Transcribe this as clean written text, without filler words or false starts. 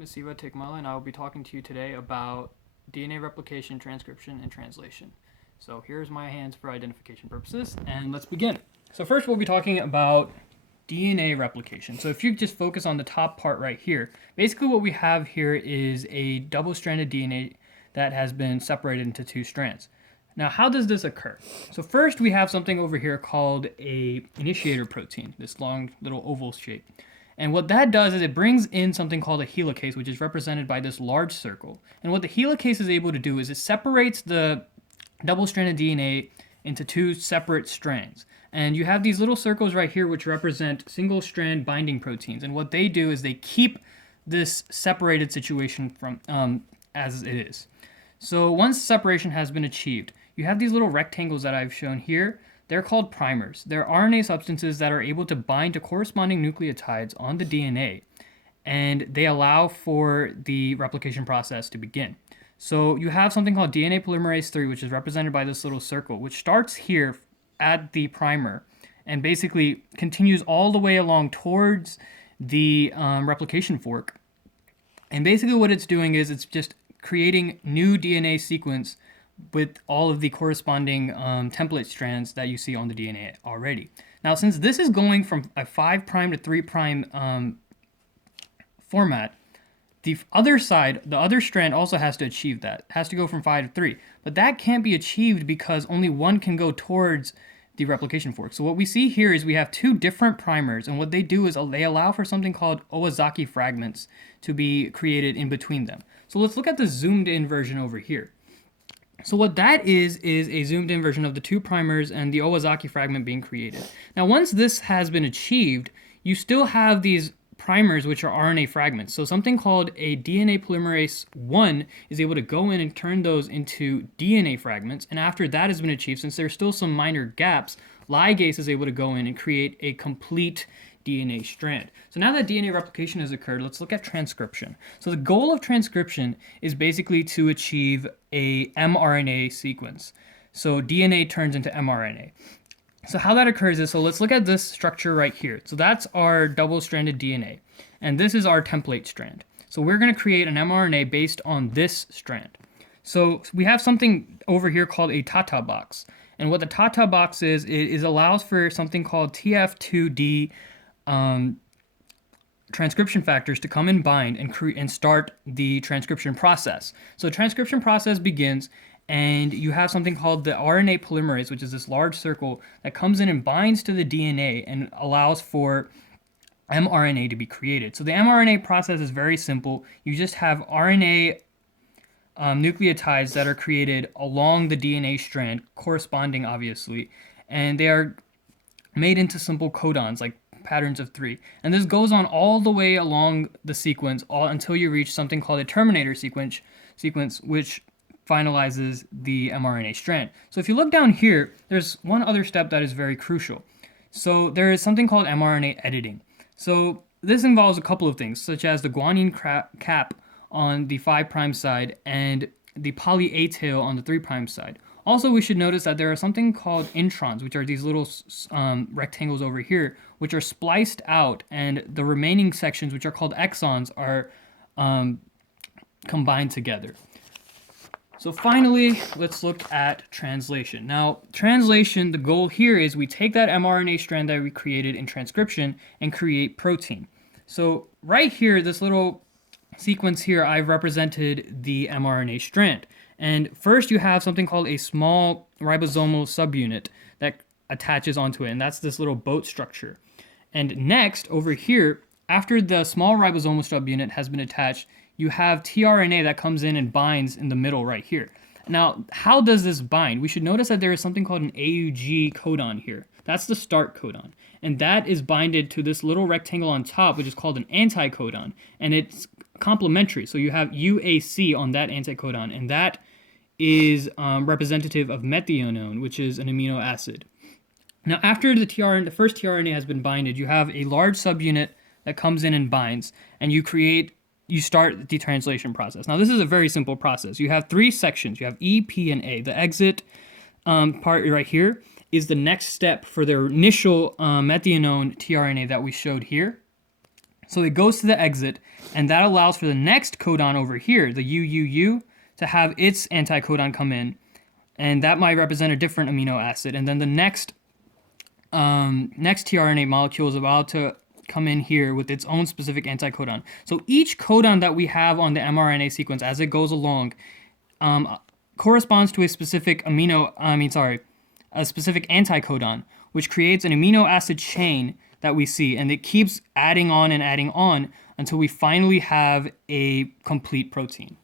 name is Siva Tikmala, and I will be talking to you today about DNA replication, transcription, and translation. So here's my hands for identification purposes, and let's begin. So first we'll be talking about DNA replication. So if you just focus on the top part right here, basically what we have here is a double-stranded DNA that has been separated into two strands. Now, how does this occur? So first we have something over here called a initiator protein, this long little oval shape. And what that does is it brings in something called a helicase, which is represented by this large circle. And what the helicase is able to do is it separates the double-stranded DNA into two separate strands. And you have these little circles right here which represent single-strand binding proteins. And what they do is they keep this separated situation from as it is. So once separation has been achieved, you have these little rectangles that I've shown here. They're called primers. They're RNA substances that are able to bind to corresponding nucleotides on the DNA, and they allow for the replication process to begin. So you have something called DNA polymerase 3, which is represented by this little circle, which starts here at the primer and basically continues all the way along towards the replication fork. And basically what it's doing is it's just creating new DNA sequence with all of the corresponding template strands that you see on the DNA already. Now, since this is going from a 5' to 3' format, the other side, the other strand also has to achieve that. It has to go from 5 to 3. But that can't be achieved because only one can go towards the replication fork. So what we see here is we have two different primers, and what they do is they allow for something called Owazaki fragments to be created in between them. So let's look at the zoomed in version over here. So what that is a zoomed in version of the two primers and the Owazaki fragment being created. Now once this has been achieved, you still have these primers which are RNA fragments. So something called a DNA polymerase 1 is able to go in and turn those into DNA fragments, and after that has been achieved, since there's still some minor gaps, ligase is able to go in and create a complete DNA strand. So now that DNA replication has occurred, let's look at transcription. So the goal of transcription is basically to achieve a mRNA sequence. So DNA turns into mRNA. So how that occurs is, so let's look at this structure right here. So that's our double-stranded DNA, and this is our template strand. So we're going to create an mRNA based on this strand. So we have something over here called a Tata box, and what the Tata box is allows for something called TF2D transcription factors to come and bind and start the transcription process. So the transcription process begins, and you have something called the RNA polymerase, which is this large circle that comes in and binds to the DNA and allows for mRNA to be created. So the mRNA process is very simple. You just have RNA nucleotides that are created along the DNA strand, corresponding obviously, and they are made into simple codons, like patterns of 3. And this goes on all the way along the sequence until you reach something called a terminator sequence which finalizes the mRNA strand. So if you look down here, there's one other step that is very crucial. So there is something called mRNA editing. So this involves a couple of things, such as the guanine cap on the 5' side and the poly A tail on the 3' side. Also, we should notice that there are something called introns, which are these little rectangles over here, which are spliced out, and the remaining sections, which are called exons, are combined together. So finally, let's look at translation. Now, translation, the goal here is we take that mRNA strand that we created in transcription and create protein. So right here, this little sequence here, I've represented the mRNA strand. And first you have something called a small ribosomal subunit that attaches onto it, and that's this little boat structure. And next, over here, after the small ribosomal subunit has been attached, you have tRNA that comes in and binds in the middle right here. Now, how does this bind? We should notice that there is something called an AUG codon here. That's the start codon. And that is binded to this little rectangle on top, which is called an anticodon. And it's complementary. So you have UAC on that anticodon, and that is representative of methionine, which is an amino acid. Now, after the first tRNA has been binded, you have a large subunit that comes in and binds, and you start the translation process. Now, this is a very simple process. You have 3 sections. You have E, P, and A. The exit part right here is the next step for the initial methionine tRNA that we showed here. So it goes to the exit, and that allows for the next codon over here, the UUU, to have its anticodon come in, and that might represent a different amino acid. And then the next tRNA molecule is about to come in here with its own specific anticodon. So each codon that we have on the mRNA sequence as it goes along corresponds to a specific a specific anticodon, which creates an amino acid chain that we see, and it keeps adding on and adding on until we finally have a complete protein.